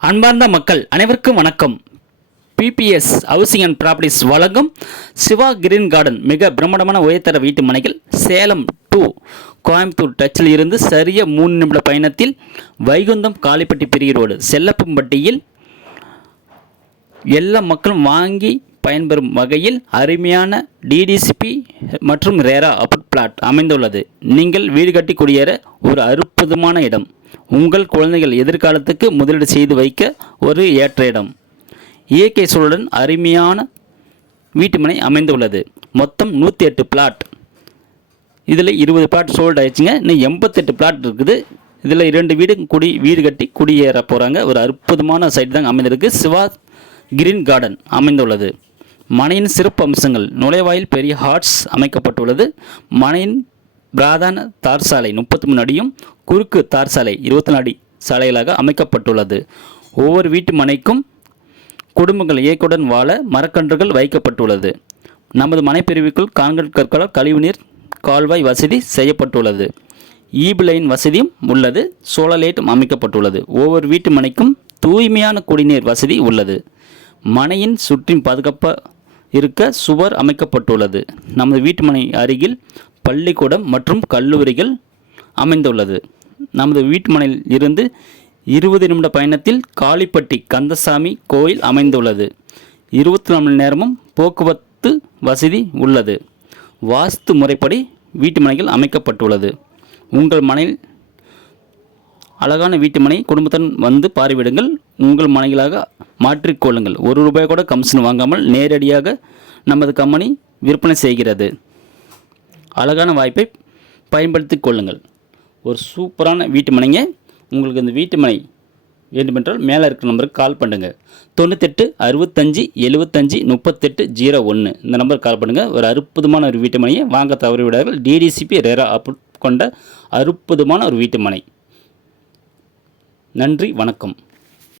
அன்பார்ந்த மக்கள் அனைவருக்கும் வணக்கம். பிபிஎஸ் ஹவுசிங் அண்ட் ப்ராப்பர்ட்டிஸ் வழங்கும் சிவா கிரீன் கார்டன் மிக பிரம்மாண்டமான உயர்தர வீட்டு மனைகள் சேலம் டூ கோயம்புத்தூர் டச்சில் இருந்து சரிய மூணு நிமிட பயணத்தில் வைகுந்தம் காளிப்பட்டி பெரிய ரோடு செல்லப்பம்பட்டியில் எல்லா மக்களும் வாங்கி பயன்பெறும் வகையில் அருமையான டிடிசிபி மற்றும் ரேரா அப்புட் பிளாட் அமைந்துள்ளது. நீங்கள் வீடு கட்டி குடியேற ஒரு அற்புதமான இடம். உங்கள் குழந்தைகள் எதிர்காலத்துக்கு முதலீடு செய்து வைக்க ஒரு ஏற்ற இடம். இயற்கை சூழலுடன் அருமையான வீட்டுமனை அமைந்துள்ளது. மொத்தம் நூற்றி எட்டு பிளாட். இதில் இருபது பிளாட் சோல்டு ஆயிடுச்சுங்க. இன்னும் எண்பத்தெட்டு பிளாட் இருக்குது. இதில் இரண்டு வீடு குடி வீடு கட்டி குடியேற போகிறாங்க ஒரு அற்புதமான சைட் தான் அமைந்திருக்கு. சிவா கிரீன் கார்டன் அமைந்துள்ளது. மனையின் சிறப்பு அம்சங்கள். நுழைவாயில் பெரிய ஹார்ட்ஸ் அமைக்கப்பட்டுள்ளது. மனையின் பிராதான தார் சாலை முப்பத்தி மூணு அடியும் குறுக்கு தார் சாலை இருபத்தி நாலு அடி சாலைகளாக அமைக்கப்பட்டுள்ளது. ஒவ்வொரு வீட்டு மனைக்கும் குடும்பங்கள் இயக்குடன் வாழ மரக்கன்றுகள் வைக்கப்பட்டுள்ளது. நமது மனைப்பிரிவுக்குள் கான்கிரீட் கற்களால் கழிவுநீர் கால்வாய் வசதி செய்யப்பட்டுள்ளது. ஈபி லைன் வசதியும் உள்ளது. சோழலேட்டும் அமைக்கப்பட்டுள்ளது. ஒவ்வொரு வீட்டு மனைக்கும் தூய்மையான குடிநீர் வசதி உள்ளது. மனையின் சுற்றின் பாதுகாப்பாக இருக்க சுவர் அமைக்கப்பட்டுள்ளது. நமது வீட்டுமனை அருகில் பள்ளிக்கூடம் மற்றும் கல்லூரிகள் அமைந்துள்ளது. நமது வீட்டுமனையில் இருந்து இருபது நிமிட பயணத்தில் காளிப்பட்டி கந்தசாமி கோயில் அமைந்துள்ளது. இருபத்தி நாலு மணி நேரமும் போக்குவரத்து வசதி உள்ளது. வாஸ்து முறைப்படி வீட்டு மனைகள் அமைக்கப்பட்டுள்ளது. உங்கள் மனையில் அழகான வீட்டு மனை குடும்பத்துடன் வந்து பார்வையிடுங்கள். உங்கள் மனைகளாக மாற்றிக்கொள்ளுங்கள். ஒரு ரூபாய் கூட கமிஷன் வாங்காமல் நேரடியாக நமது கம்பெனி விற்பனை செய்கிறது. அழகான வாய்ப்பை பயன்படுத்தி கொள்ளுங்கள். ஒரு சூப்பரான வீட்டு மனைங்க உங்களுக்கு இந்த வீட்டு மனை வேண்டுமென்றால் மேலே இருக்கிற நம்பருக்கு கால் பண்ணுங்கள் தொண்ணூத்தெட்டு அறுபத்தஞ்சி எழுபத்தஞ்சி முப்பத்தெட்டு ஜீரோ ஒன்று இந்த நம்பருக்கு கால் பண்ணுங்கள் ஒரு அற்புதமான ஒரு வீட்டு மனையை வாங்க தவறிவிடார்கள் டிடிசிபி ரேரா அப் கொண்ட அற்புதமான ஒரு வீட்டு மனை. நன்றி வணக்கம்.